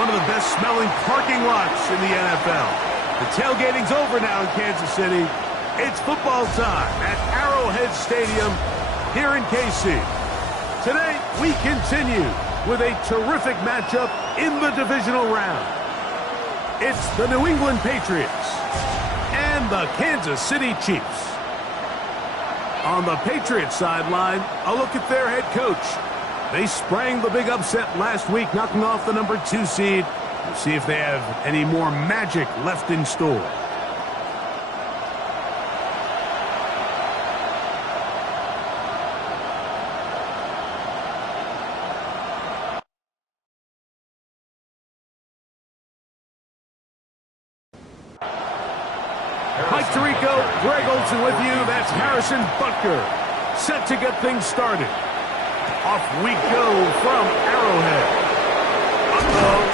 one of the best-smelling parking lots in the NFL. The tailgating's over now in Kansas City. It's football time at Arrowhead Stadium here in KC. Today, we continue with a terrific matchup in the divisional round. It's the New England Patriots and the Kansas City Chiefs. On the Patriots sideline, a look at their head coach. They sprang the big upset last week, knocking off the number 2 seed. We'll see if they have any more magic left in store. Mike Tirico, Greg Olsen with you. That's Harrison Butker, set to get things started. Off we go from Arrowhead. Uh-oh.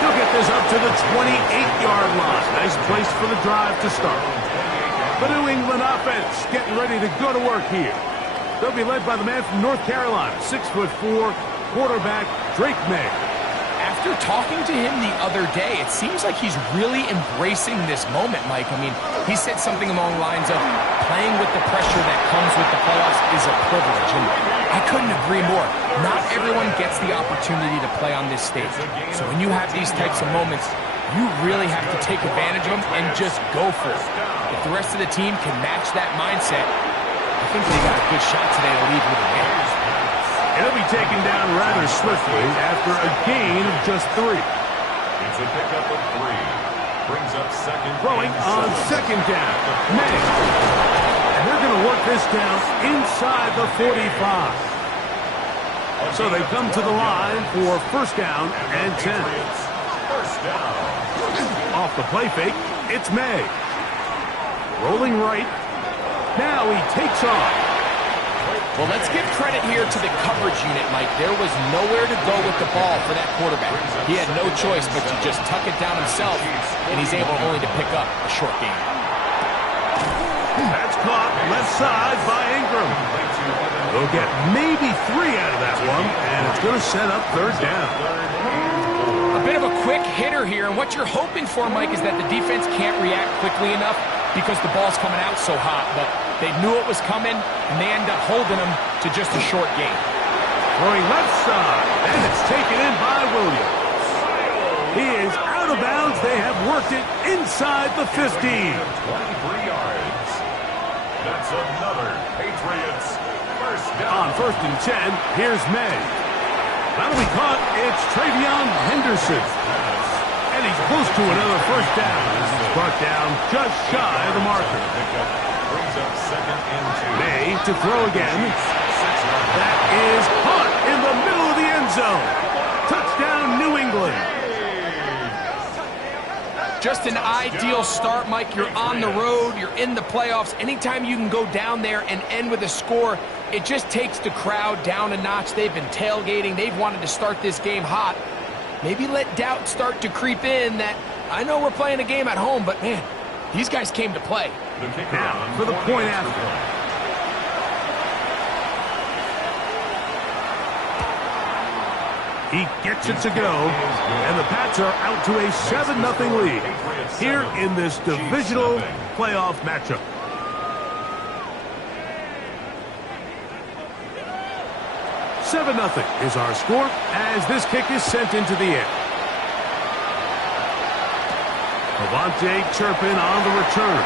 He'll get this up to the 28-yard line. Nice place for the drive to start. The New England offense getting ready to go to work here. They'll be led by the man from North Carolina, 6'4", quarterback Drake May. After talking to him the other day, it seems like he's really embracing this moment, Mike. I mean, he said something along the lines of playing with the pressure that comes with the playoffs is a privilege. And I couldn't agree more. Not everyone gets the opportunity to play on this stage. So when you have these types of moments, you really have to take advantage of them and just go for it. If the rest of the team can match that mindset, I think they got a good shot today to lead with a win. He'll be taken down rather swiftly after a gain of just 3. It's a pickup of 3. Brings up second. Throwing on second down. May. And they're going to work this down inside the 45. So they come to the line for first down and 10. First down. Off the play fake, it's May. Rolling right. Now he takes off. Well, let's give credit here to the coverage unit, Mike. There was nowhere to go with the ball for that quarterback. He had no choice but to just tuck it down himself, and he's able only to pick up a short gain. That's caught left side by Ingram. They'll get maybe 3 out of that one, and it's going to set up third down. A bit of a quick hitter here, and what you're hoping for, Mike, is that the defense can't react quickly enough because the ball's coming out so hot, but they knew it was coming, and they end up holding them to just a short gain. Throwing left side, and it's taken in by Williams. He is out of bounds. They have worked it inside the 15. 23 yards. That's another Patriots first down. On first and 10, here's May. That'll be caught. It's Travion Henderson. And he's close to another first down. This is brought down just shy of the marker. Brings up second and 2. May to throw again. That is caught in the middle of the end zone. Touchdown, New England. Just an ideal start, Mike. You're on the road. You're in the playoffs. Anytime you can go down there and end with a score, it just takes the crowd down a notch. They've been tailgating. They've wanted to start this game hot. Maybe let doubt start to creep in that I know we're playing a game at home, but, man, these guys came to play. Now for the point after. He gets it to go, and the Pats are out to a 7-0 lead here in this divisional playoff matchup. $7-0 is our score as this kick is sent into the air. Avante Turpin on the return.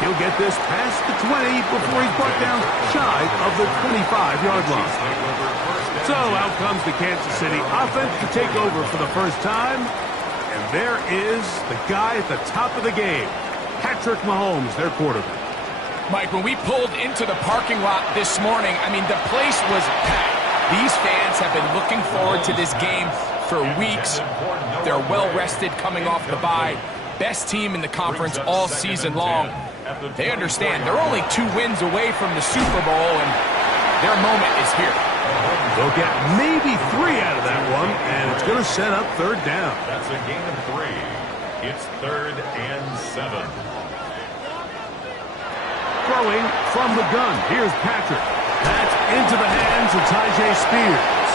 He'll get this past the 20 before he's brought down shy of the 25-yard line. So out comes the Kansas City offense to take over for the first time. And there is the guy at the top of the game, Patrick Mahomes, their quarterback. Mike, when we pulled into the parking lot this morning, I mean, the place was packed. These fans have been looking forward to this game for weeks. They're well-rested coming off the bye. Best team in the conference all season long. They understand they're only 2 wins away from the Super Bowl, and their moment is here. They'll get maybe 3 out of that one, and it's going to set up third down. That's a gain of 3. It's 3rd and 7. Throwing from the gun. Here's Patrick. That's into the hands of Tyjae Spears.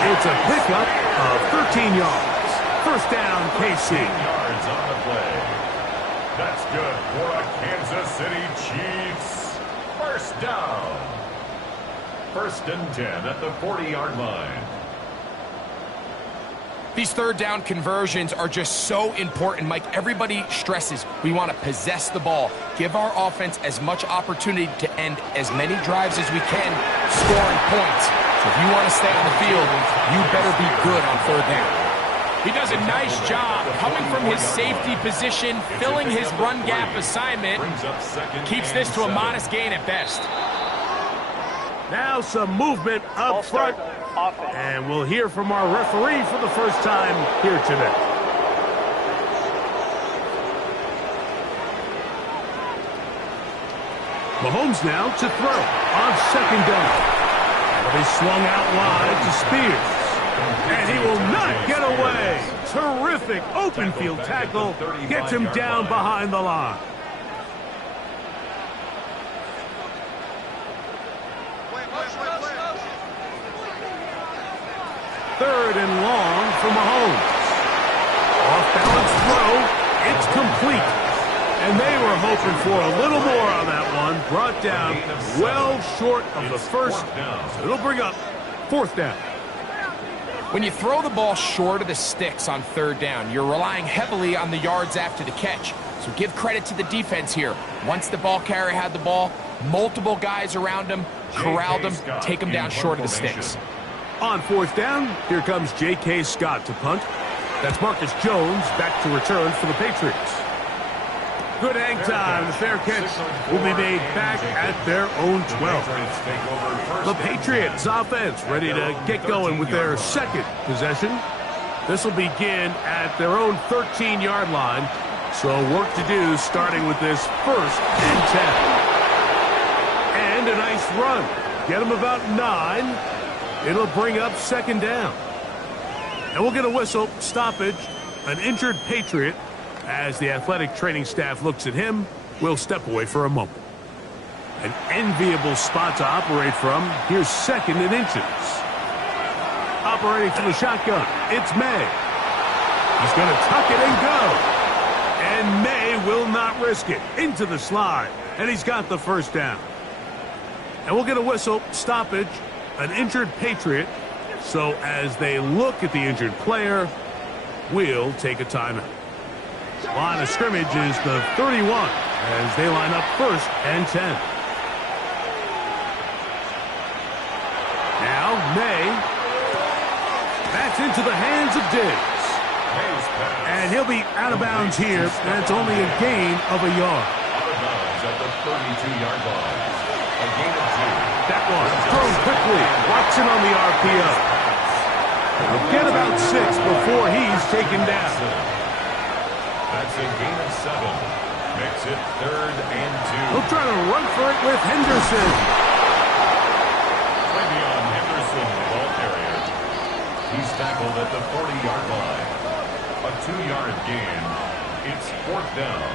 It's a pickup of 13 yards. First down, KC. Yards on the play. That's good for a Kansas City Chiefs. First down. First and 10 at the 40-yard line. These third down conversions are just so important, Mike. Everybody stresses we want to possess the ball, give our offense as much opportunity to end as many drives as we can, scoring points. So if you want to stay on the field, you better be good on third down. He does a nice job coming from his safety position, filling his run gap assignment, keeps this to a modest gain at best. Now some movement up front. And we'll hear from our referee for the first time here today. Mahomes now to throw on second down. It'll be swung out wide to Spears. And he will not get away. Terrific open field tackle. Gets him down behind the line. Third and long for Mahomes. Off-balance throw. It's complete. And they were hoping for a little more on that one. Brought down well short of the first. So it'll bring up fourth down. When you throw the ball short of the sticks on third down, you're relying heavily on the yards after the catch. So give credit to the defense here. Once the ball carrier had the ball, multiple guys around him, corralled him, take him down short of the sticks. On fourth down, here comes J.K. Scott to punt. That's Marcus Jones back to return for the Patriots. Good hang time. The fair catch will be made back at their own 12. The Patriots offense ready to get going with their second possession. This will begin at their own 13-yard line. So work to do starting with this first and 10. And a nice run. Get them about 9. It'll bring up second down. And we'll get a whistle, stoppage, an injured Patriot. As the athletic training staff looks at him, we'll step away for a moment. An enviable spot to operate from. Here's second and inches. Operating from the shotgun, it's May. He's going to tuck it and go. And May will not risk it. Into the slide. And he's got the first down. And we'll get a whistle, stoppage, an injured Patriot. So as they look at the injured player, we'll take a timeout. Line of scrimmage is the 31 as they line up first and 10. Now May. That's into the hands of Diggs. And he'll be out of bounds here. That's only a gain of a yard. Out of bounds at the 32-yard line. A gain of 2. That one thrown quickly. Watson on the RPO. He'll get about 6 before he's taken down. That's a gain of 7. Makes it third and 2. He'll try to run for it with Henderson. Travion Henderson, the ball carrier. He's tackled at the 40-yard line. A 2-yard gain. It's fourth down.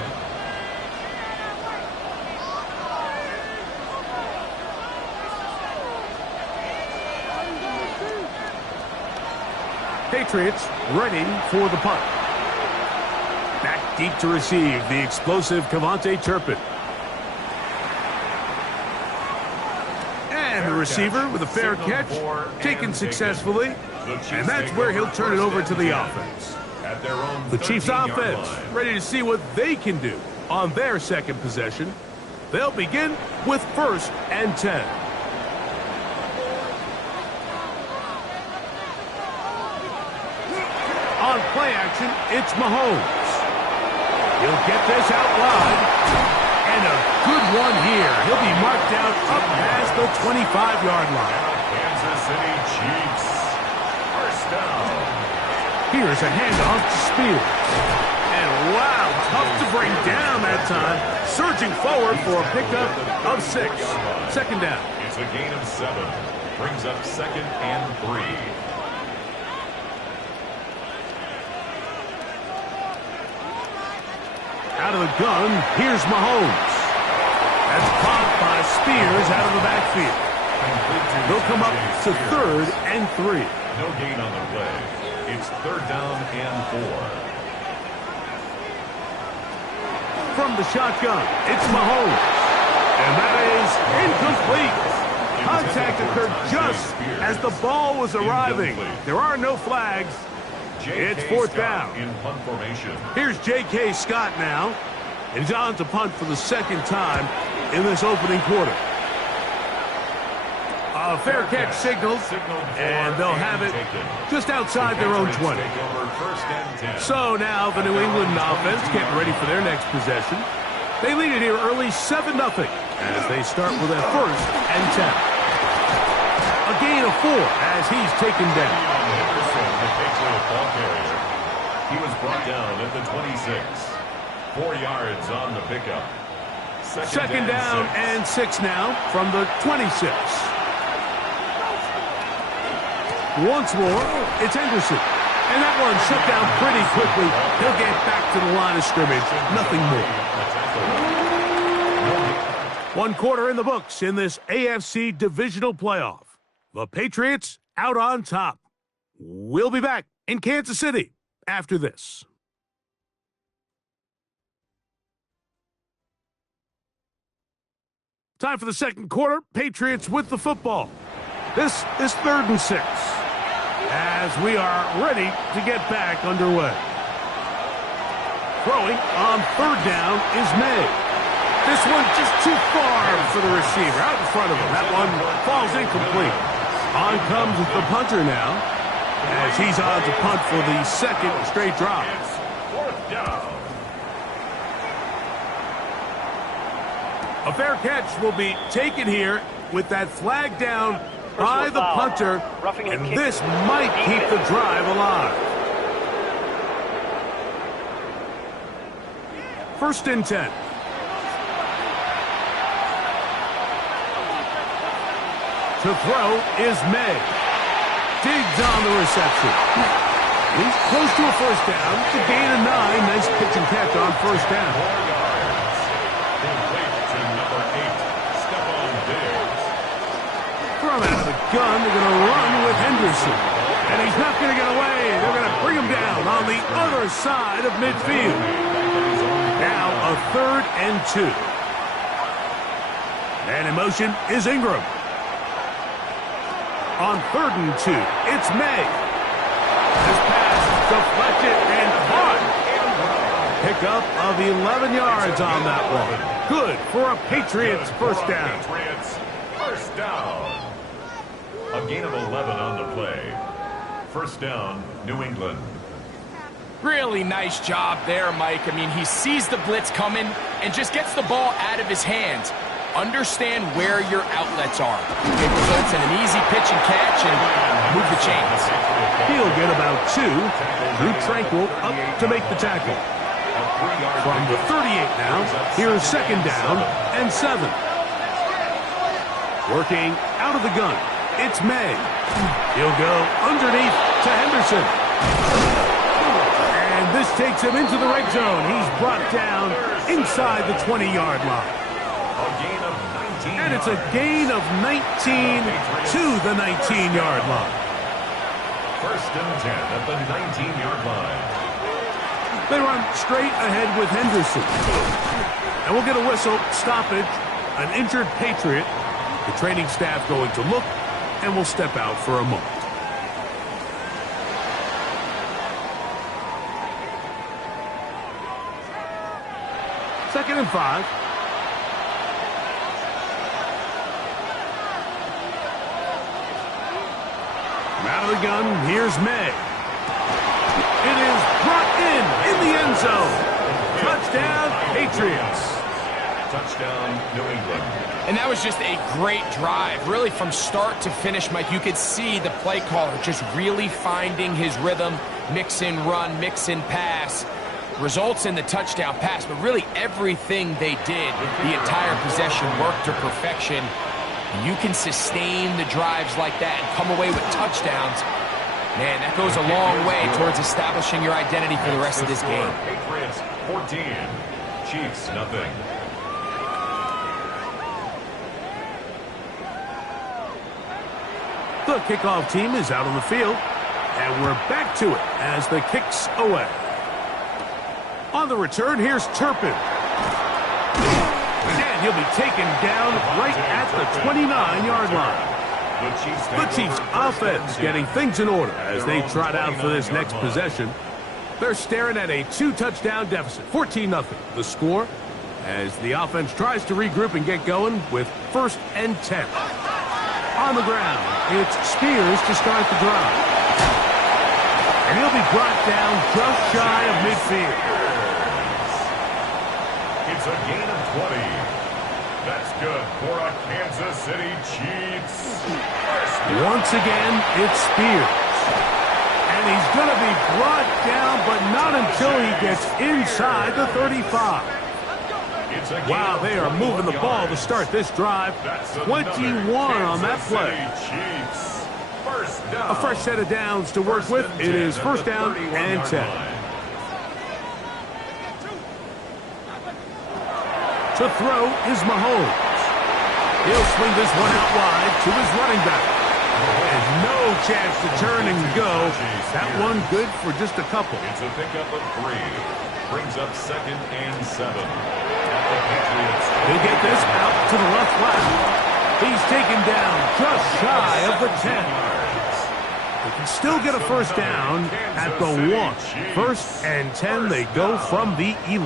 Patriots ready for the punt. Back deep to receive the explosive Kevontae Turpin. And the receiver with a fair catch, taken successfully. And that's where he'll turn it over to the offense. The Chiefs offense ready to see what they can do on their second possession. They'll begin with first and 10. On play action, it's Mahomes. He'll get this out wide. And a good one here. He'll be marked down up past the 25-yard line. Kansas City Chiefs. First down. Here's a handoff to Spears. And wow, tough to bring down that time. Surging forward for a pickup of 6. Second down. It's a gain of 7. Brings up second and 3. Out of the gun, here's Mahomes. That's caught by Spears out of the backfield. They'll come up to third and 3. No gain on the play. It's 3rd down and 4. From the shotgun, it's Mahomes. And that is incomplete. Contact occurred just as the ball was arriving. There are no flags. It's 4th down. In punt formation. Here's J.K. Scott now. And he's on to punt for the 2nd time in this opening quarter. A fair catch signaled, and they'll have it just outside their own 20. So now the New England offense getting ready for their next possession. They lead it here early 7-0 as they start with a 1st and 10. A gain of 4 as he's taken down. He was brought down at the 26. 4 yards on the pickup. Second down and 6 now from the 26. Once more, it's Henderson. And that one shut down pretty quickly. He'll get back to the line of scrimmage. Nothing more. 1 quarter in the books in this AFC divisional playoff. The Patriots out on top. We'll be back in Kansas City after this. Time for the 2nd quarter. Patriots with the football. This is 3rd and 6. As we are ready to get back underway. Throwing on 3rd down is May. This one just too far for the receiver. Out in front of him. That one falls incomplete. On comes the punter now. As he's on to punt for the 2nd straight drop. It's 4th down. A fair catch will be taken here with that flag down by the punter, and this might keep the drive alive. 1st and 10. To throw is May. Digs on the reception. He's close to a 1st down. It's a gain of 9. Nice pitch and catch on 1st down. 4 yards. Complete to number 8, Stephon Diggs. From out of the gun, they're going to run with Henderson. And he's not going to get away. They're going to bring him down on the other side of midfield. Now a 3rd and 2. And in motion is Ingram. On 3rd and 2, it's May. This pass deflected and caught. Pickup of 11 yards on that one. Good for a Patriots 1st down. Patriots 1st down. A gain of 11 on the play. 1st down, New England. Really nice job there, Mike. I mean, he sees the blitz coming and just gets the ball out of his hands. Understand where your outlets are. It results in an easy pitch and catch and move the chains. He'll get about 2. Drew Tranquill up to make the tackle. From the 38 now, here's 2nd down and 7. Working out of the gun, it's May. He'll go underneath to Henderson. And this takes him into the red zone. He's brought down inside the 20-yard line. And it's a gain of 19 to the 19-yard line. 1st and 10 at the 19-yard line. They run straight ahead with Henderson. And we'll get a whistle, stoppage, an injured Patriot. The training staff going to look, and we'll step out for a moment. Second and 5. Out of the gun, here's May. It is brought in the end zone. Touchdown, Patriots. Touchdown, New England. And that was just a great drive. Really, from start to finish, Mike, you could see the play caller just really finding his rhythm, mix in run, mix in pass. Results in the touchdown pass, but really everything they did, the entire possession worked to perfection. You can sustain the drives like that and come away with touchdowns. Man, that goes a long way towards establishing your identity for the rest of this game. Patriots 14, Chiefs nothing. The kickoff team is out on the field, and we're back to it as the kick's away. On the return, here's Turpin. And he'll be taken down right at the 29-yard line. The Chiefs offense getting things in order as they trot out for this next possession. They're staring at a 2-touchdown deficit, 14-0. The score as the offense tries to regroup and get going with 1st and 10. On the ground, it's Spears to start the drive. And he'll be brought down just shy of midfield. It's a gain of 20. That's good for a Kansas City Chiefs. Once again, it's Spears. And he's going to be brought down, but not until he gets inside the 35. Wow, they are moving the ball to start this drive. 21 on that play. A fresh set of downs to work with. It is 1st down and 10. To throw is Mahomes. He'll swing this one out wide to his running back. And no chance to turn and go. That one good for just a couple. It's a pickup of 3. Brings up 2nd and 7. They get this out to the left flat. He's taken down just shy of the 10. They can still get a 1st down at the 1. 1st and 10, they go from the 11.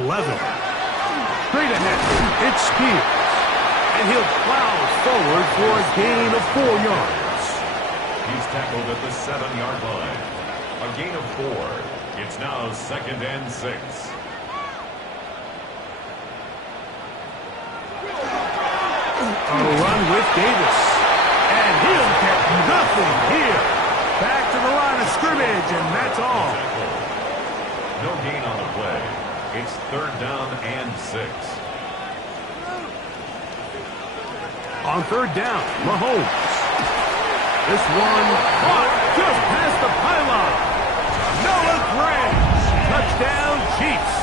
Straight ahead, it's Spears. And he'll plow forward for a gain of 4 yards. He's tackled at the 7-yard line. A gain of 4. It's now 2nd and 6. A run with Davis. And he'll get nothing here. Back to the line of scrimmage, and that's all. No gain on the play. It's 3rd down and 6. On 3rd down, Mahomes. This one caught just past the pylon. Noah Gray. Touchdown, Chiefs.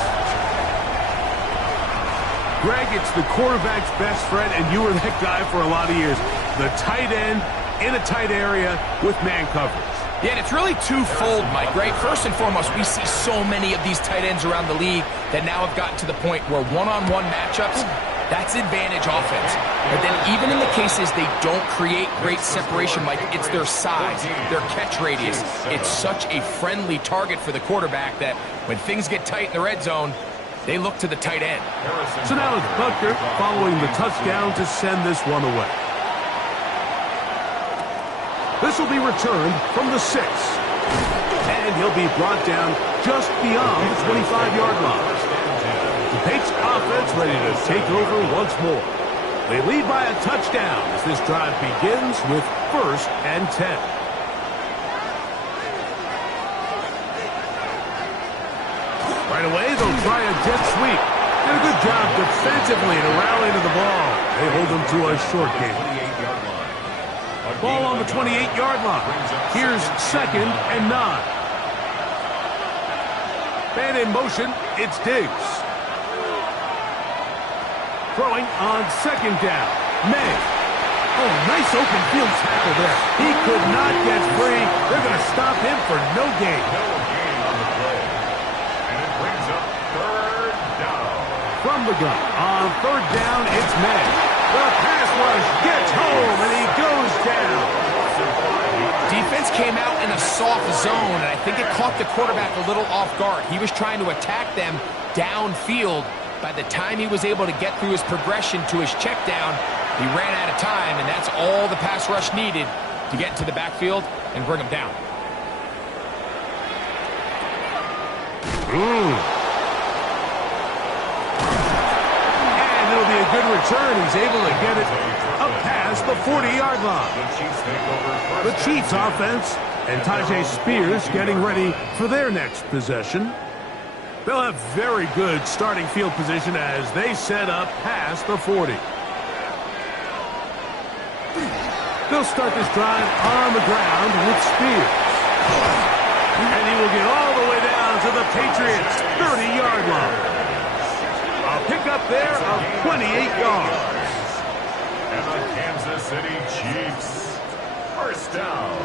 Greg, it's the quarterback's best friend, and you were that guy for a lot of years. The tight end in a tight area with man coverage. Yeah, and it's really twofold, Mike, right? First and foremost, we see so many of these tight ends around the league that now have gotten to the point where one-on-one matchups, that's advantage offense. But then even in the cases they don't create great separation, Mike, it's their size, their catch radius. It's such a friendly target for the quarterback that when things get tight in the red zone, they look to the tight end. So now it's Butker following the touchdown to send this one away. This will be returned from the 6. And he'll be brought down just beyond the 25-yard line. The Patriots offense ready to take over once more. They lead by a touchdown as this drive begins with 1st and 10. Right away, they'll try a jet sweep. Did a good job defensively to rally to the ball. They hold them to a short game. Ball on the 28-yard line. Here's 2nd and 9. Man in motion, it's Diggs. Throwing on 2nd down. May. Oh, nice open field tackle there. He could not get free. They're going to stop him for no gain. No gain on the play. And it brings up 3rd down. From the gun. On 3rd down, it's May. The pass rush gets home, and he goes down. Defense came out in a soft zone, and I think it caught the quarterback a little off guard. He was trying to attack them downfield. By the time he was able to get through his progression to his check down, he ran out of time, and that's all the pass rush needed to get into the backfield and bring him down. And it'll be a good return. He's able to get it up past the 40-yard line. The Chiefs offense and Tyjae Spears getting ready for their next possession. They'll have very good starting field position as they set up past the 40. They'll start this drive on the ground with Spears. And he will get all the way down to the Patriots' 30-yard line. A pickup there of 28 yards. And the Kansas City Chiefs. first down.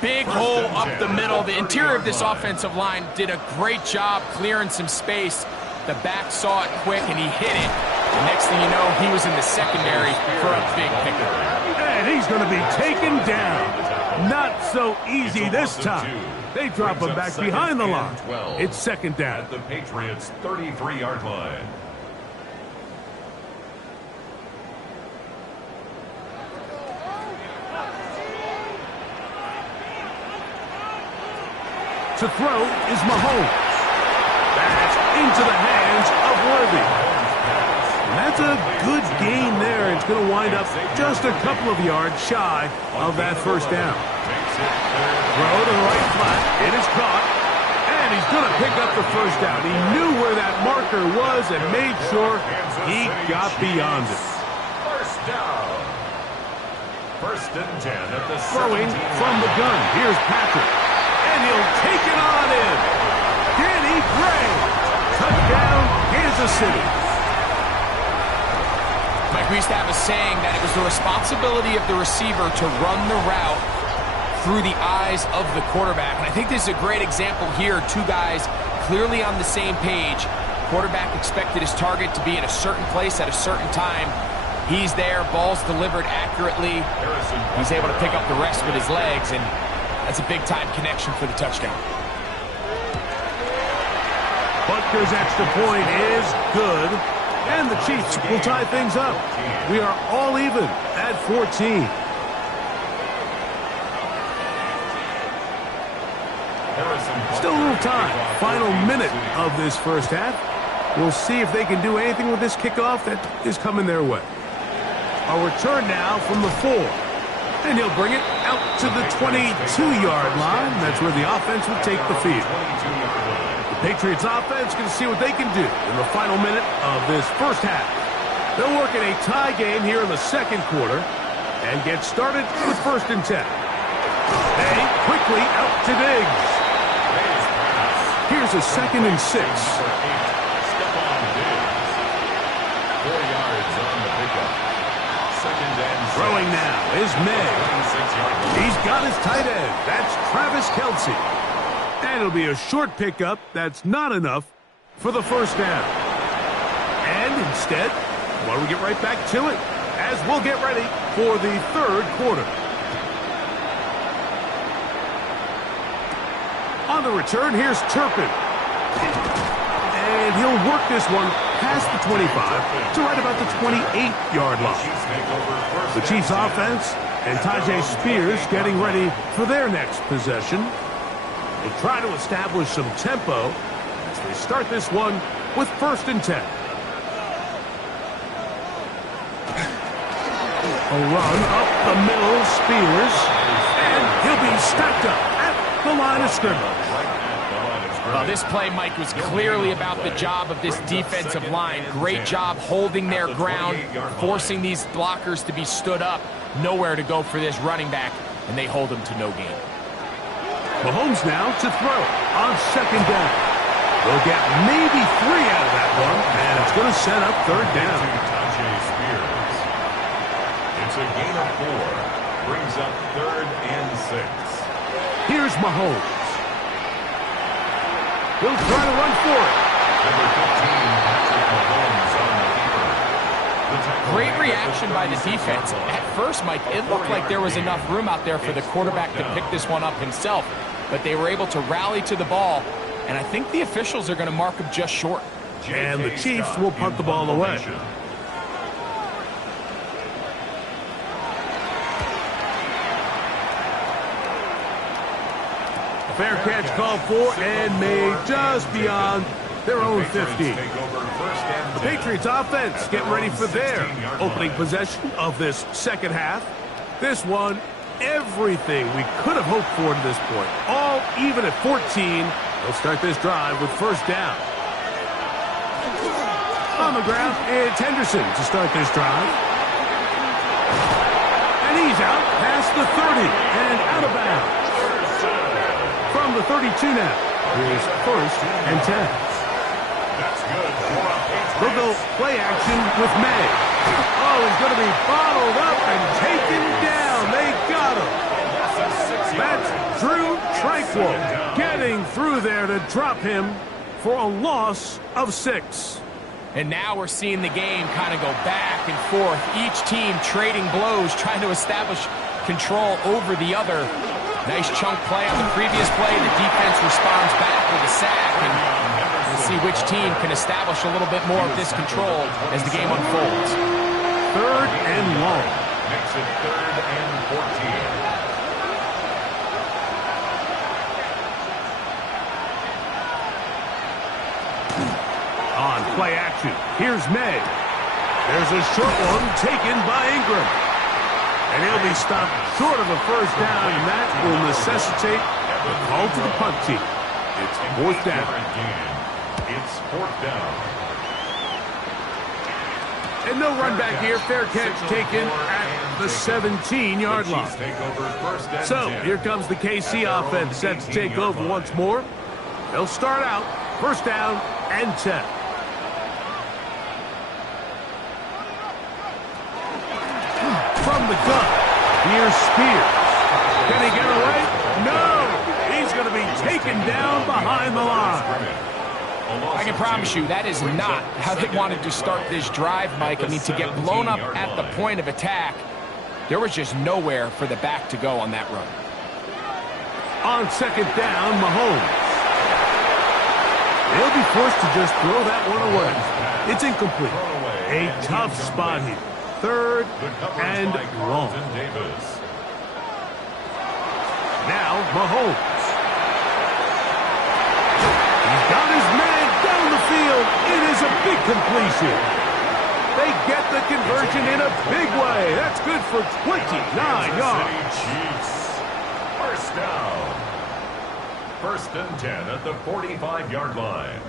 Big hole up the middle. The interior of this offensive line did a great job clearing some space. The back saw it quick, and he hit it. The next thing you know, he was in the secondary for a big pickup. And he's going to be taken down. Not so easy this time. They drop him back behind the line. It's second down. At the Patriots' 33-yard line. To throw is Mahomes. That's into the hands of Worthy. And that's a good gain there. It's going to wind up just a couple of yards shy of that first down. Throw to the right flat. It is caught. And he's going to pick up the first down. He knew where that marker was and made sure he got beyond it. First down. First and 10 at the Throwing from the gun. Here's Patrick. And he'll take it on in. Danny Gray. Touchdown, Kansas City. Mike, we used to have a saying that it was the responsibility of the receiver to run the route through the eyes of the quarterback. And I think this is a great example here. Two guys clearly on the same page. Quarterback expected his target to be in a certain place at a certain time. He's there, ball's delivered accurately. He's able to pick up the rest with his legs, and that's a big-time connection for the touchdown. Butker's extra point is good, and the Chiefs will tie things up. We are all even at 14. Still a little time. Final minute of this first half. We'll see if they can do anything with this kickoff that is coming their way. A return now from the 4. And he'll bring it out to the 22-yard line. That's where the offense will take the field. The Patriots offense can see what they can do in the final minute of this first half. They'll work in a tie game here in the second quarter and get started with first and 10. They quickly out to Diggs. Here's a second and 6. Throwing now is May. He's got his tight end. That's Travis Kelce. And it'll be a short pickup that's not enough for the first down. And instead, why don't we get right back to it as we'll get ready for the third quarter. On the return, here's Turpin. And he'll work this one past the 25 to right about the 28-yard line. The Chiefs offense and Tyjae Spears getting ready for their next possession. They try to establish some tempo as they start this one with first and 10. A run up the middle, Spears, and he'll be stacked up at the line of scrimmage. Well, this play, Mike, was clearly about the job of this defensive line. Great job holding their ground, forcing these blockers to be stood up. Nowhere to go for this running back, and they hold him to no gain. Mahomes now to throw on second down. They'll get maybe 3 out of that one, and it's going to set up third down. It's a gain of 4. Brings up third and 6. Here's Mahomes. He'll try to run for it. Number 15, Patrick Mahomes on the keeper. Great reaction by the defense. At first, Mike, it looked like there was enough room out there for the quarterback to pick this one up himself, but they were able to rally to the ball, and I think the officials are going to mark him just short. And the Chiefs will punt the ball away. Fair catch called for and made just beyond their own 15. The Patriots offense getting ready for their opening possession of this second half. This one, everything we could have hoped for to this point. All even at 14. They'll start this drive with first down. On the ground, it's Henderson to start this drive. And he's out past the 30 and out of bounds. From the 32 now, here's first and 10. That's good. They'll go play action with May. Oh, he's going to be bottled up and taken down. They through there to drop him for a loss of 6. And now we're seeing the game kind of go back and forth. Each team trading blows, trying to establish control over the other. Nice chunk play on the previous play. The defense responds back with a sack. And we'll see which team can establish a little bit more of this control as the game unfolds. 3rd and long. Makes it 3rd and 14. On play action, here's May. There's a short one taken by Ingram. And he'll be stopped short of a first down, and that will necessitate a call to the punt team. It's 4th down. It's 4th down. And no run back here. Fair catch taken at the 17-yard line. So here comes the KC offense set to take over once more. They'll start out 1st down and 10. From the gun, here's Spears. Can he get away? No! He's going to be taken down behind the line. I can promise you that is not how they wanted to start this drive, Mike. I mean, to get blown up at the point of attack, there was just nowhere for the back to go on that run. On 2nd down, Mahomes. They'll be forced to just throw that one away. It's incomplete. A tough spot here. 3rd and long. Now Mahomes. He's got his man down the field. It is a big completion. They get the conversion in a big way. That's good for 29 yards. First down. 1st and 10 at the 45-yard line.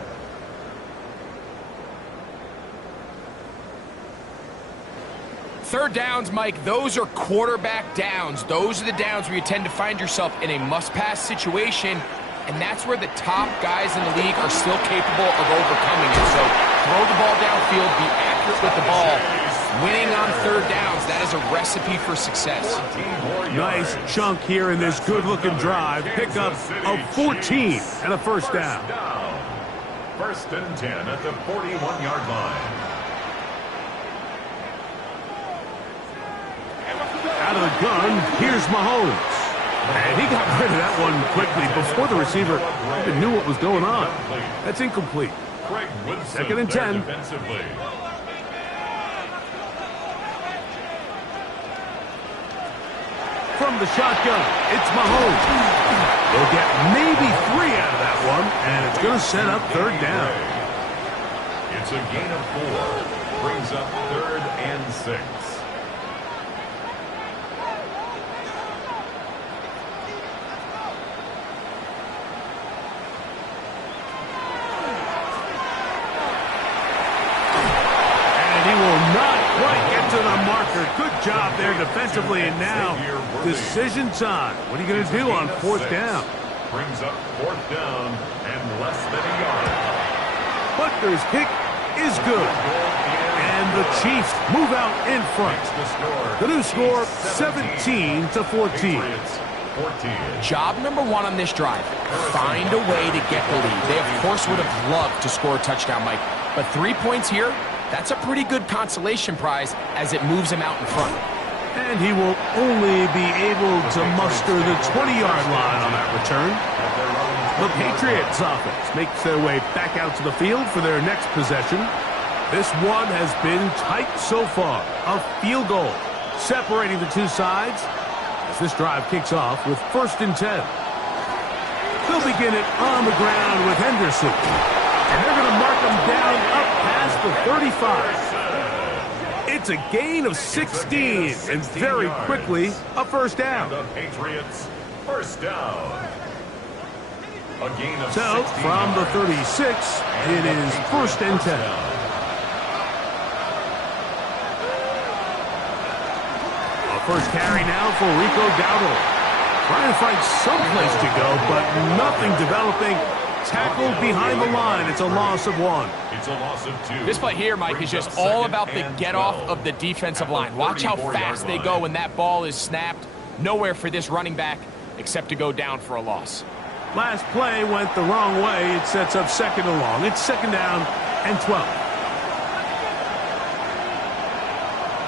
Third downs, Mike, those are quarterback downs. Those are the downs where you tend to find yourself in a must-pass situation, and that's where the top guys in the league are still capable of overcoming it. So throw the ball downfield, be accurate with the ball. Winning on 3rd downs, that is a recipe for success. Nice chunk here in this good-looking drive. Pickup of 14 and a 1st down. 1st and 10 at the 41-yard line. Out of the gun, here's Mahomes. And he got rid of that one quickly before the receiver even knew what was going on. That's incomplete. 2nd and 10. From the shotgun, it's Mahomes. They'll get maybe 3 out of that one, and it's going to set up 3rd down. It's a gain of 4. Brings up 3rd and 6. To the marker. Good job there defensively, and now decision time. What are you going to do on 4th down? Brings up 4th down and less than a yard. Butker's kick is good. And the Chiefs move out in front. The new score, 17-14. Job number 1 on this drive, find a way to get the lead. They, of course, would have loved to score a touchdown, Mike. But 3 points here, that's a pretty good consolation prize as it moves him out in front. And he will only be able to muster the 20-yard line on that return. The Patriots offense makes their way back out to the field for their next possession. This one has been tight so far. A field goal separating the two sides as this drive kicks off with 1st and 10. They'll begin it on the ground with Henderson. And they're going to mark him down up past the 35. It's a gain of 16, and very quickly, a 1st down. The Patriots, 1st down. A gain of 16 from the 36, it is 1st and 10. A first carry now for Rico Dowdle. Trying to find someplace to go, but nothing developing. Tackled behind the line. It's a loss of 1. It's a loss of 2. This play here, Mike, is just all about the get-off of the defensive line. Watch how fast they go when that ball is snapped. Nowhere for this running back except to go down for a loss. Last play went the wrong way. It sets up second and long. It's second down and 12.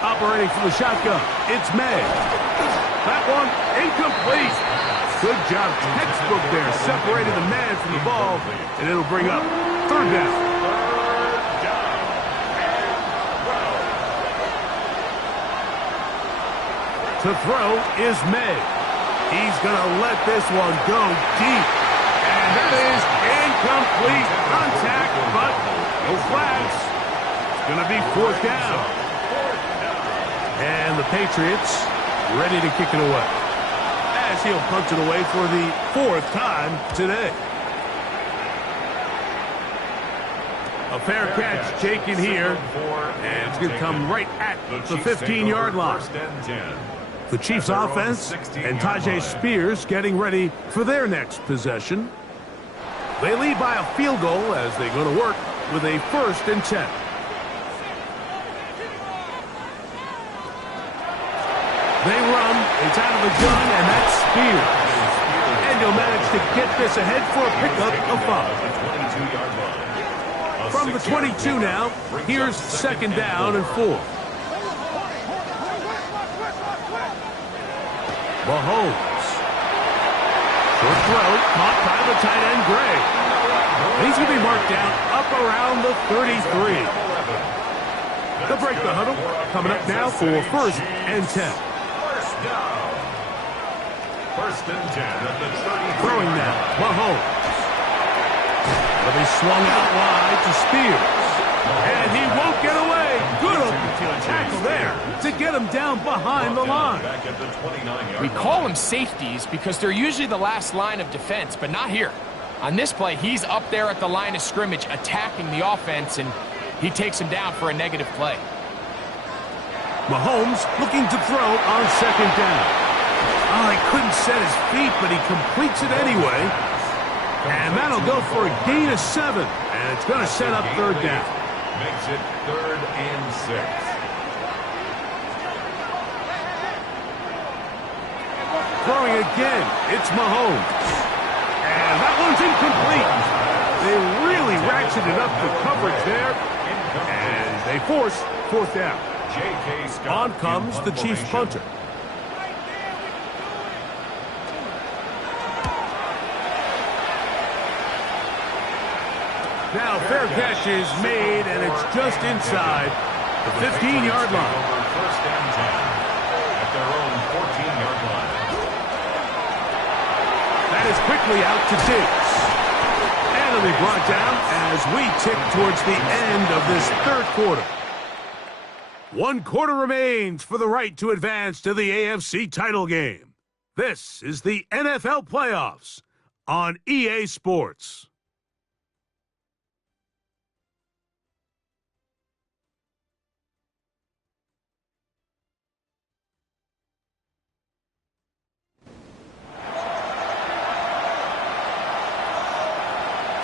Operating from the shotgun, it's May. That one incomplete. Good job, textbook there. Separated the man from the ball, and it'll bring up third down. To throw is May. He's going to let this one go deep. And that is incomplete. Contact, but no flags. It's going to be fourth down. And the Patriots ready to kick it away, as he'll punt it away for the fourth time today. A fair catch taken here, and it's going to come right at the 15-yard line. The Chiefs offense and Tyjae Spears getting ready for their next possession. They lead by a field goal as they go to work with a 1st and 10. They run, it's out of the gun, and that's Spears. And he'll manage to get this ahead for a pickup of 5. From the 22 now, here's second down and 4. Mahomes. Short throw, caught by the tight end, Gray. He's going to be marked down up around the 33. They'll break the huddle, coming up now for 1st and 10. First and 10 at the 33. Throwing now, Mahomes. It'll be swung out wide to Spears. And he won't get away. Good open tackle there to get him down behind the line. We call them safeties because they're usually the last line of defense, but not here. On this play, he's up there at the line of scrimmage attacking the offense, and he takes him down for a negative play. Mahomes looking to throw on second down. Oh, he couldn't set his feet, but he completes it anyway. And that'll go for a gain of 7. And it's going to set up third down. Makes it 3rd and 6. Throwing again, it's Mahomes. And that one's incomplete. They really ratcheted up the coverage there. And they force fourth down. On comes the Chiefs punter. Now fair catch is made, and it's just inside the 15-yard line. First and 10 at their own 14-yard line. That is quickly out to Diggs. And it'll be brought down as we tick towards the end of this third quarter. 1 quarter remains for the right to advance to the AFC title game. This is the NFL playoffs on EA Sports.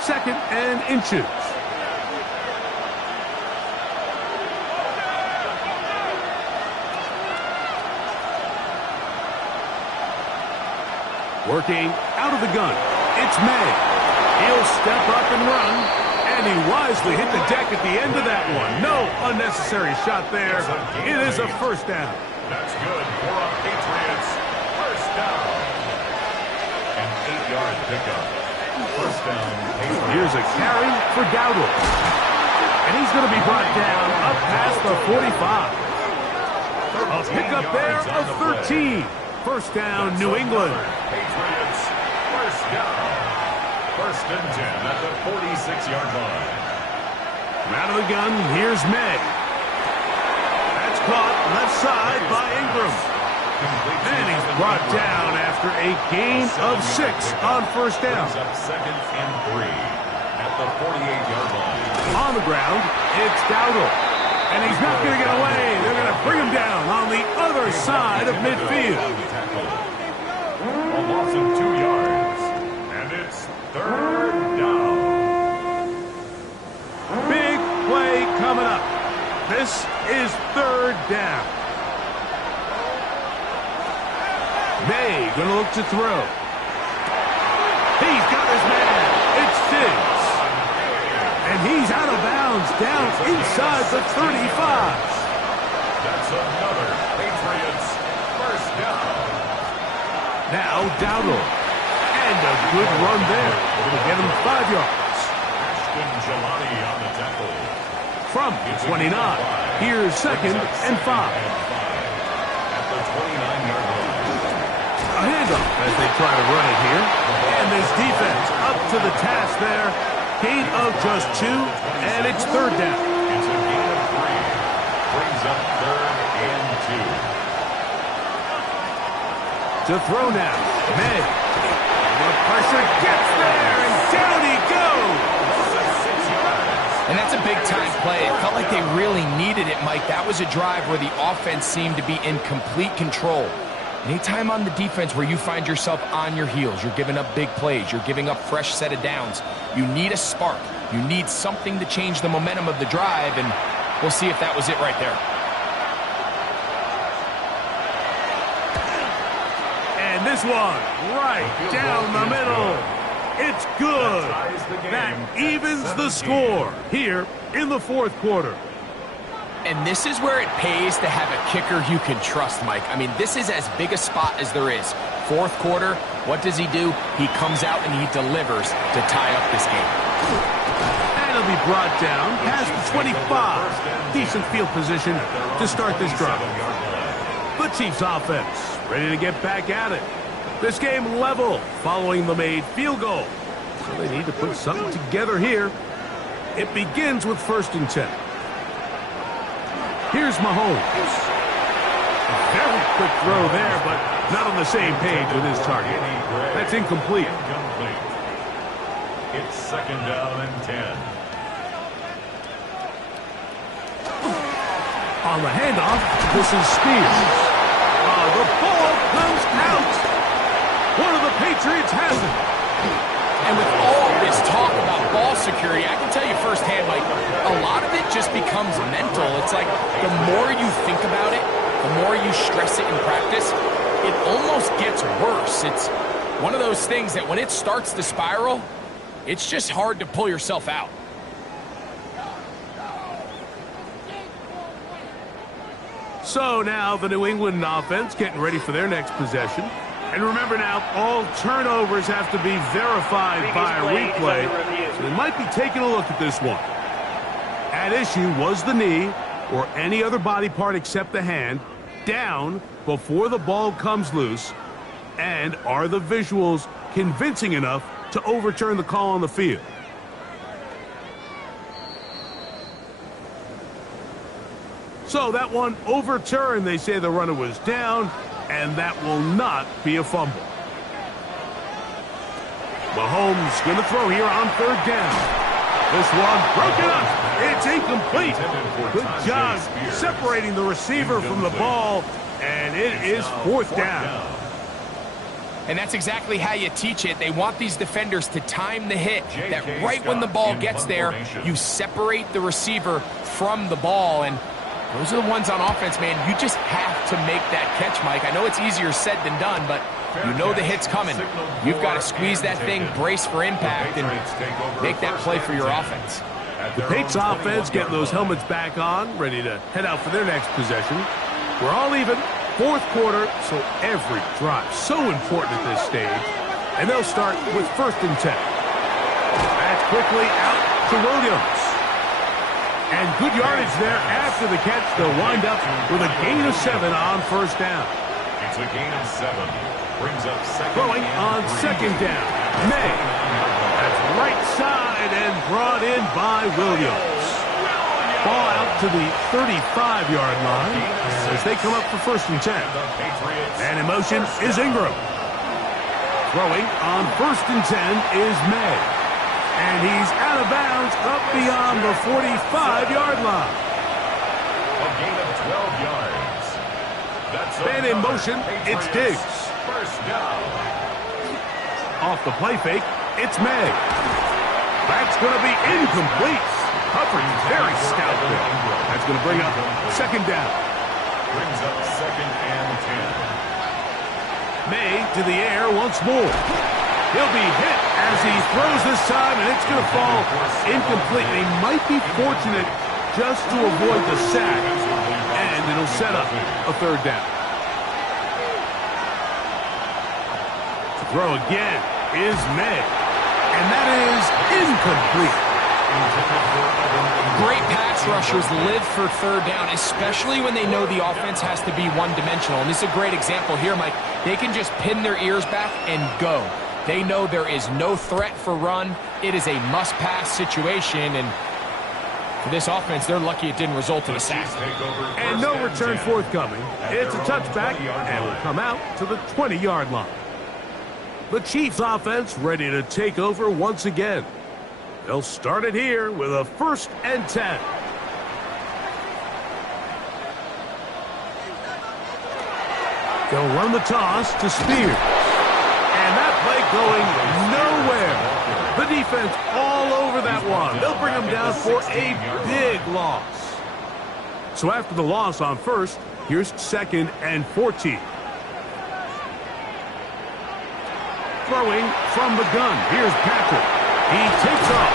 Second and inches. Working out of the gun. It's May. He'll step up and run. And he wisely hit the deck at the end of that one. No unnecessary shot there. It is a first down. That's good for a Patriots. First down. An 8-yard pickup. First down. Here's a carry for Dowdle. And he's going to be brought down up past the 45. A pickup there of 13. First down, New England. Patriots, first down. First and 10 at the 46-yard line. Out of the gun, here's May. That's caught left side by Ingram. And he's brought down after a gain of 6 on first down. Up second and 3 at the 48-yard line. On the ground, it's Dowdle. And he's not going to get away. They're going to bring him down on the other side of midfield. A loss of 2 yards. And it's third down. Big play coming up. This is third down. May going to look to throw. He's got his man. It's Diggs. And he's out of bounds down inside the 35. That's another Patriots first down. Now Dowdle. And a good run there. It'll get him 5 yards. Ashton Jelani on the tackle. From the 29, here's 2nd and 5. At the 29-yard line. A handoff as they try to run it here. And this defense up to the task there. Gain of just 2, and it's 3rd down. It's a gain of 3. Brings up 3rd and 2. To throw now, May. The pressure gets there, and down he goes. And that's a big-time play. It felt like they really needed it, Mike. That was a drive where the offense seemed to be in complete control. Anytime on the defense where you find yourself on your heels, you're giving up big plays, you're giving up fresh set of downs, you need a spark. You need something to change the momentum of the drive, and we'll see if that was it right there. And this one, right down the middle. It's good. That evens the score here in the 4th quarter. And this is where it pays to have a kicker you can trust, Mike. I mean, this is as big a spot as there is. 4th quarter, what does he do? He comes out and he delivers to tie up this game. And he'll be brought down past the 25. Decent field position to start this drive. The Chiefs offense ready to get back at it. This game level following the made field goal. So they need to put something together here. It begins with 1st and 10. Here's Mahomes. A very quick throw there, but not on the same page with his target. That's incomplete. It's 2nd down and 10. On the handoff, this is Spears. The ball comes out. One of the Patriots has it. And with all this talk about ball security, I can tell you firsthand, Mike, a lot of it just becomes mental. It's like the more you think about it, the more you stress it in practice, it almost gets worse. It's one of those things that when it starts to spiral, it's just hard to pull yourself out. So now the New England offense getting ready for their next possession. And remember now, all turnovers have to be verified by a replay. So they might be taking a look at this one. At issue was the knee, or any other body part except the hand, down before the ball comes loose. And are the visuals convincing enough to overturn the call on the field? So that one overturned. They say the runner was down, and that will not be a fumble. Mahomes going to throw here on 3rd down. This one broken up. It's incomplete. Good job separating the receiver from the ball, and it is 4th down. And that's exactly how you teach it. They want these defenders to time the hit, that right when the ball gets there, you separate the receiver from the ball, and those are the ones on offense, man. You just have to make that catch, Mike. I know it's easier said than done, but you know the hit's coming. You've got to squeeze that thing, brace for impact, and make that play for your offense. The Patriots offense getting those helmets back on, ready to head out for their next possession. We're all even, 4th quarter, so every drive so important at this stage. And they'll start with 1st and 10. That's quickly out to Williams. And good yardage there after the catch. They'll wind up with a gain of 7 on 1st down. It's a gain of 7. Brings up 2nd. Throwing on 2nd down. May. That's right side and brought in by Williams. Ball out to the 35-yard line as they come up for 1st and 10. And in motion is Ingram. Throwing on 1st and 10 is May. And he's out of bounds up beyond the 45-yard line. A gain of 12 yards. That's then in motion, it's Diggs. First down. Off the play fake, it's May. That's going to be incomplete. Coverage very stout there. That's going to bring up 2nd down. Brings up 2nd and 10. May to the air once more. He'll be hit as he throws this time, and it's going to fall incomplete. They might be fortunate just to avoid the sack, and it'll set up a third down. To throw again is May, and that is incomplete. Great pass rushers live for third down, especially when they know the offense has to be one-dimensional. And this is a great example here, Mike. They can just pin their ears back and go. They know there is no threat for run. It is a must-pass situation, and for this offense, they're lucky it didn't result in a sack. And no return forthcoming. It's a touchback, and will come out to the 20-yard line. The Chiefs offense ready to take over once again. They'll start it here with a 1st and 10. They'll run the toss to Spears. And that play going nowhere. The defense all over that one. They'll bring them down for a big loss. So after the loss on 1st, here's 2nd and 14. Throwing from the gun. Here's Patrick. He takes off.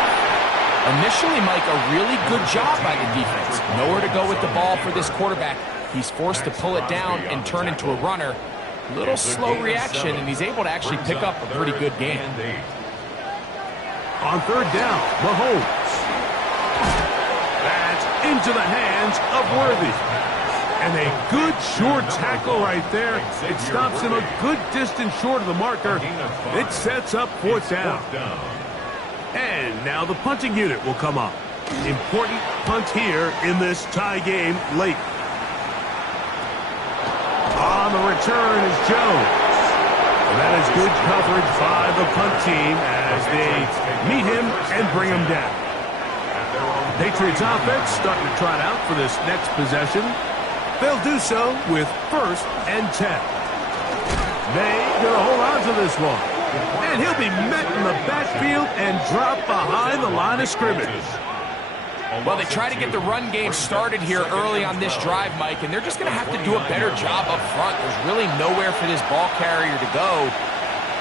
Initially, Mike, a really good job by the defense. Nowhere to go with the ball for this quarterback. He's forced to pull it down and turn into a runner. Little slow reaction, and he's able to actually pick up a pretty good game. On 3rd down, Mahomes. That's into the hands of Worthy. And a good short tackle right there. It stops him a good distance short of the marker. It sets up 4th down. And now the punting unit will come up. Important punt here in this tie game late. On the return is Jones. And that is good coverage by the punt team as they meet him and bring him down. Patriots offense starting to trot out for this next possession. They'll do so with 1st and 10. They gonna hold on to this one. And he'll be met in the backfield and dropped behind the line of scrimmage. Well, they try to get the run game started here early on this drive, Mike, and they're just going to have to do a better job up front. There's really nowhere for this ball carrier to go.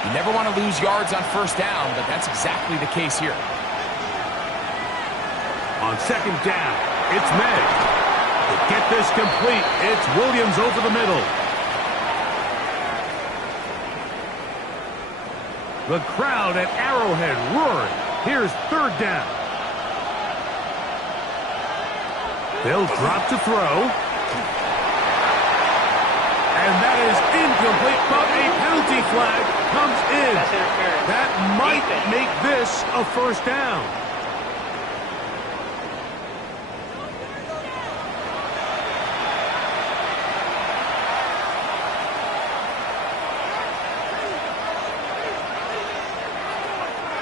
You never want to lose yards on 1st down, but that's exactly the case here. On 2nd down, it's May. To get this complete, it's Williams over the middle. The crowd at Arrowhead roaring. Here's 3rd down. They'll drop to throw. And that is incomplete, but a penalty flag comes in. That might make this a 1st down.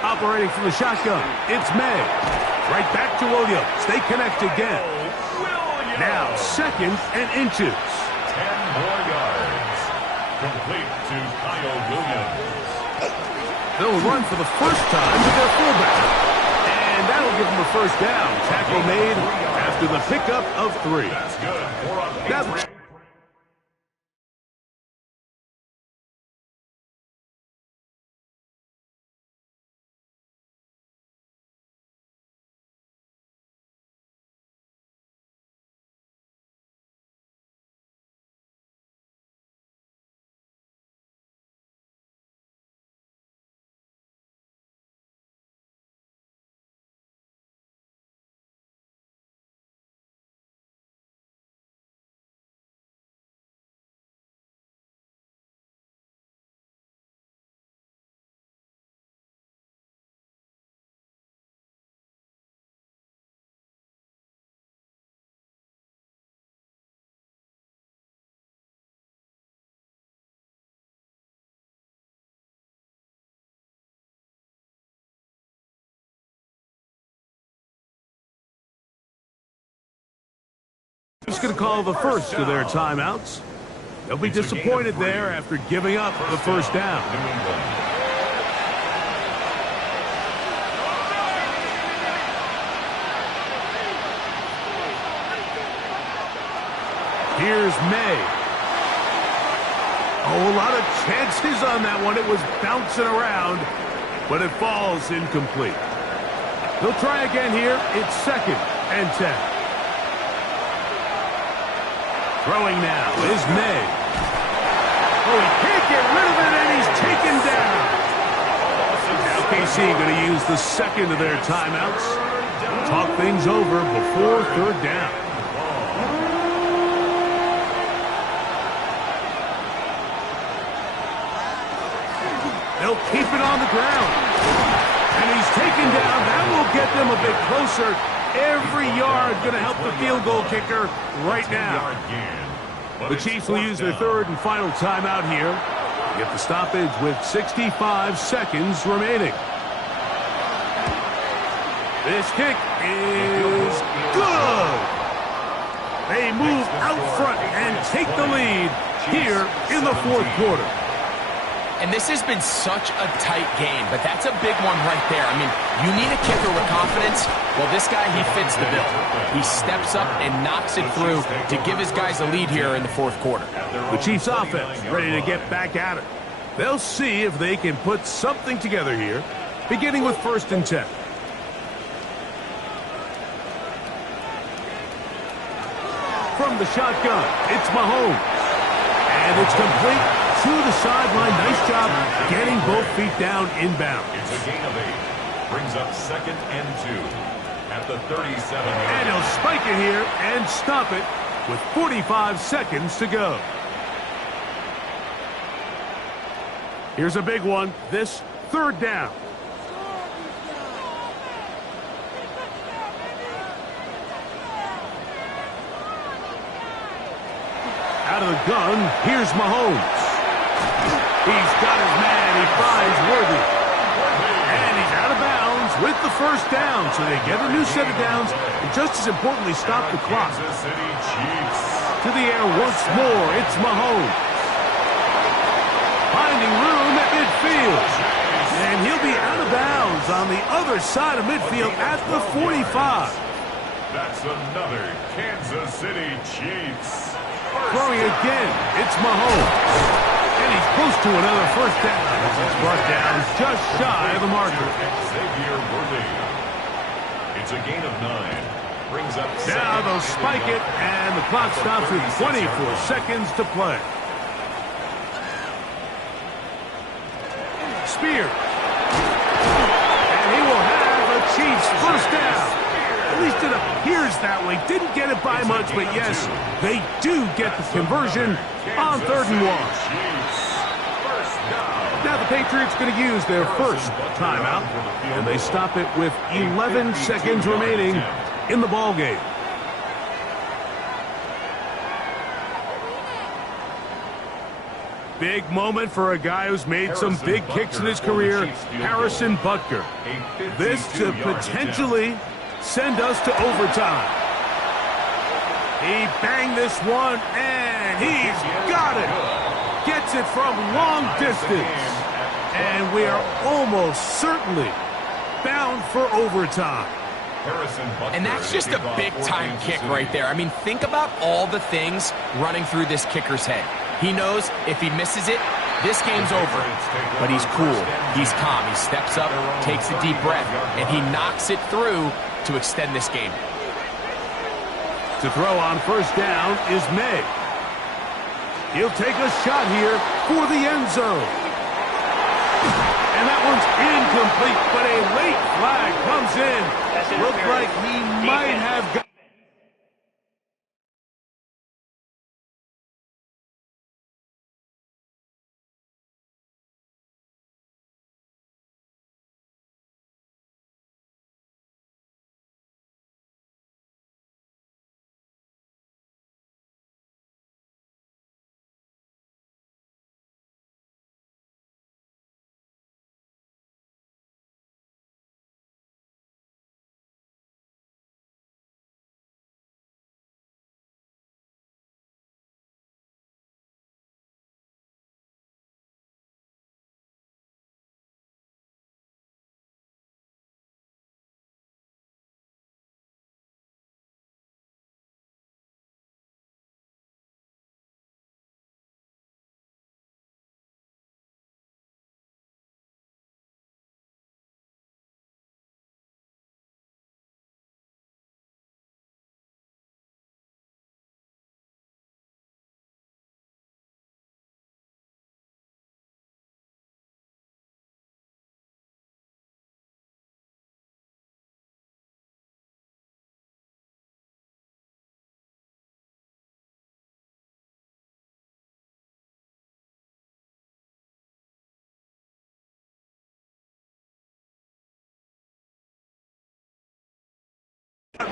Operating from the shotgun, it's May. Right back to Williams. They connect again. Now 2nd and inches. 10 more yards. Complete to Kyle Williams. They'll run for the first time with their fullback. And that'll give them a 1st down. Tackle made after the pickup of 3. That's good for a Now, just going to call the first of their timeouts. They'll be disappointed there after giving up the 1st down. Here's May. Oh, a lot of chances on that one. It was bouncing around, but it falls incomplete. He'll try again here. It's 2nd and 10. Throwing now is May. Oh, he can't get rid of it, and he's taken down. Now KC going to use the second of their timeouts. Talk things over before 3rd down. They'll keep it on the ground. And he's taken down. That will get them a bit closer. Every yard going to help the field goal kicker right now. The Chiefs will use their 3rd and final timeout here. Get the stoppage with 65 seconds remaining. This kick is good. They move out front and take the lead here in the 4th quarter. And this has been such a tight game, but that's a big one right there. I mean, you need a kicker with confidence. Well, this guy, he fits the bill. He steps up and knocks it through to give his guys a lead here in the 4th quarter. The Chiefs offense ready to get back at it. They'll see if they can put something together here, beginning with 1st and 10. From the shotgun, it's Mahomes. And it's complete to the sideline. Nice job getting both feet down inbound. It's a gain of 8. Brings up 2nd and 2 at the 37. And he'll spike it here and stop it with 45 seconds to go. Here's a big one. This 3rd down. Out of the gun, here's Mahomes. He's got his man. He finds Worthy. And he's out of bounds with the 1st down. So they get a new set of downs and just as importantly stop the clock. To the air once more. It's Mahomes. Finding room at midfield. And he'll be out of bounds on the other side of midfield at the 45. That's another Kansas City Chiefs. Throwing again, it's Mahomes. And he's close to another 1st down. It's brought down just shy of the marker. Xavier Worthy. It's a gain of 9. Brings up now they'll spike it, and the clock stops with 24 seconds to play. Spears. And he will have a Chiefs 1st down. At least it appears that way. Didn't get it by much, but yes, they do get the conversion on 3rd and 1. Now the Patriots going to use their 1st timeout, and they stop it with 11 seconds remaining in the ball game. Big moment for a guy who's made some big kicks in his career, Harrison Butker. This to potentially send us to overtime. He banged this one, and he's got it. Gets it from long distance. And we are almost certainly bound for overtime. And that's just a big-time kick right there. I mean, think about all the things running through this kicker's head. He knows if he misses it, this game's over. But he's cool. He's calm. He steps up, takes a deep breath, and he knocks it through to extend this game. To throw on 1st down is May. He'll take a shot here for the end zone. And that one's incomplete, but a late flag comes in. Looked like he might have got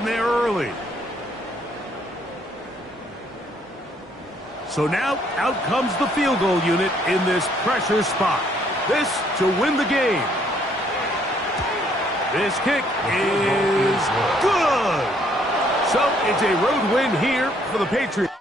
there early. So now, out comes the field goal unit in this pressure spot. This to win the game. This kick is good. So it's a road win here for the Patriots.